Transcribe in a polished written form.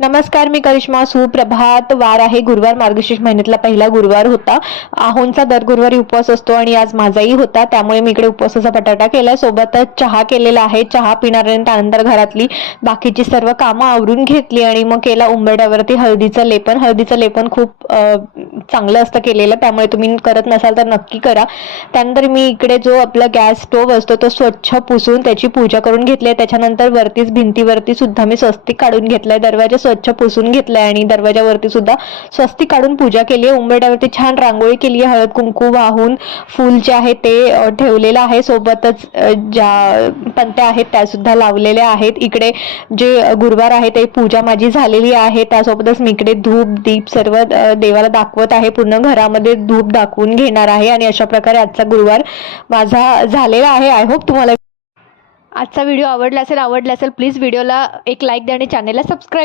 नमस्कार, मी करिश्मा. सुप्रभात. वार आहे गुरुवार. मार्गशीर्ष महिन्यातला पहिला गुरुवार होता. आहोंचा दर गुरुवारी उपवास असतो आणि आज माझाही होता, त्यामुळे मी इकडे उपवासाचा बटाटा केलाय. सोबतच चहा केलेला आहे. चहा पिणार आणि त्यानंतर घरातली बाकीची सर्व कामं आवरून घेतली आणि मग केला उंबरड्यावरती हळदीचं लेपन. हळदीचं लेपन खूप चांगलं असतं केलेलं, त्यामुळे तुम्ही करत नसाल तर नक्की करा. त्यानंतर मी इकडे जो आपला गॅस स्टोव्ह असतो तो स्वच्छ पुसून त्याची पूजा करून घेतली. त्याच्यानंतर वरतीच भिंतीवरती सुद्धा मी स्वस्तिक काढून घेतलंय. दरवाजा स्वच्छ पुसून घेतलाय आणि दरवाजावरती सुद्धा स्वस्तिक काढून पूजा केली आहे. उंबरड्यावरती छान रांगोळी केली आहे. हळद कुंकू वाहून फूल जे आहे ते ठेवलेलं आहे. सोबतच ज्या पंत्या आहेत त्या सुद्धा लावलेल्या आहेत. इकडे जे गुरुवार आहे ते पूजा माझी झालेली आहे. त्यासोबतच मी इकडे धूप दीप सर्व देवाला दाखवत आहे. पूर्ण घरामध्ये धूप दाखवून घेणार आहे आणि अशा प्रकारे आजचा गुरुवार माझा झालेला आहे. आय होप तुम्हाला आजचा व्हिडिओ आवडला असेल प्लीज व्हिडिओला एक लाईक द्या आणि चॅनलला सबस्क्राईब